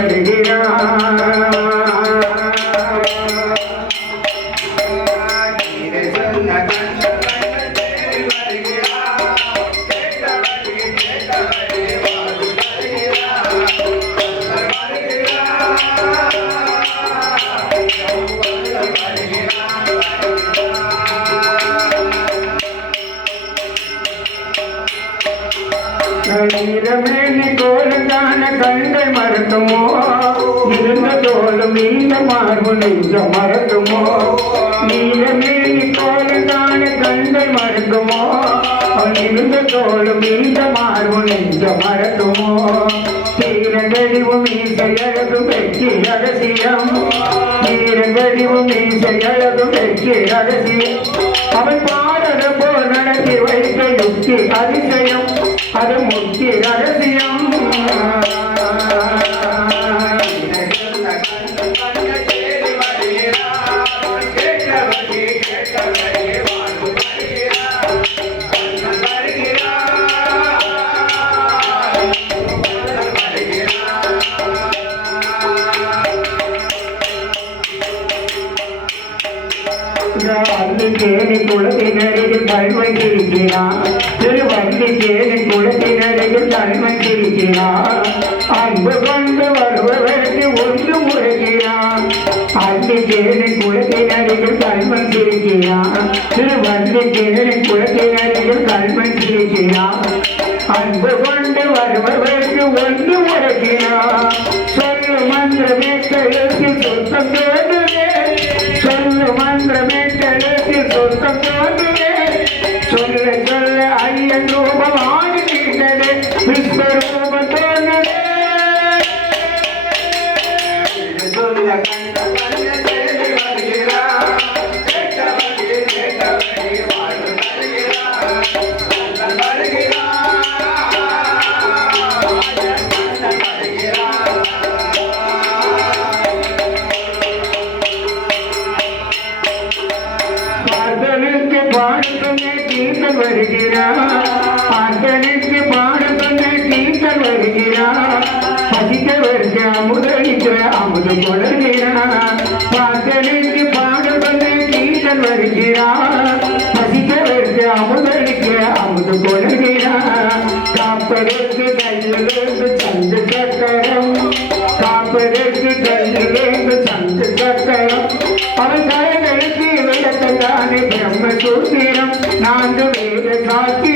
வருகிறார் நீலமேனி கோலந்தான கண்கள் மறக்குமோ இருந்த தோலும் நீல மார்பு நெஞ்ச மறக்குமோ நீலமேனி கோலந்தான கண்கள் மறக்குமோ இருந்த தோலும் நீல மார்பு நெஞ்ச மறக்குமோ தீரங்கடிவும் மீசையழகும் வெற்றி ரகசியம். தீரங்கடிவும் மீசையழகும் வெற்றி ரகசியம். அவன் பாடல போல் நடத்தி வைக்க யுக்தி அதிசயம். அது முக்கிய ரகசியம் வள்ளி தேனி குளத்தினரில் கல்வை சிரிக்கிறான் திரு வள்ளி தேனி குளத்தினரில் கல்வை சிரிக்கிறான் அன்பு கொண்டு வருபவருக்கு ஒன்று முறைகிறான் அள்ளி தேனி குளத்தினரில் கல்வன் சிரிக்கிறான் திரு வள்ளி தேனி குளத்தினரில் கல்வன் சிரிக்கிறான் அன்பு கொண்டு வருபவருக்கு ஒன்று முறைகிறான் சொல்லு மந்திரமே கழுத்தில் சொத்தம் தேடுவே சொல்லு மந்திரமே கழுத்தில் சொத்தம் தோன்றுவே சொல்ல சொல்ல ஐயன் ಗೀತ ಬರೆದಿರ ಆಂತರಿಕ ಪಾಡತನ ಗೀತ ಬರೆದಿರ ಹಸಿತ ವರ್ಗ ಅಮುದಳಿದ್ರ ಅಮುದ ಕೊಡಲಿರ ಆಂತರಿಕ ಪಾಡತನ ಗೀತ ಬರೆದಿರ ಹಸಿತ ವರ್ಗ ಅಮುದಳಿದ್ರ ಅಮುದ ಕೊಡಲಿರ ಕಾಪರಕ್ಕೆ ಕೈಲೊಂದು ಚಂದ ಸಕ್ಕರಂ ಕಾಪರಕ್ಕೆ ಕೈಲೊಂದು ಚಂದ ಸಕ್ಕರಂ ಅವನ ಕೈಗಳಿಗೆ ಬೆಳಕದಾನೆ ಬ್ರಹ್ಮಸೂತ್ರ ஆண்டு காட்சி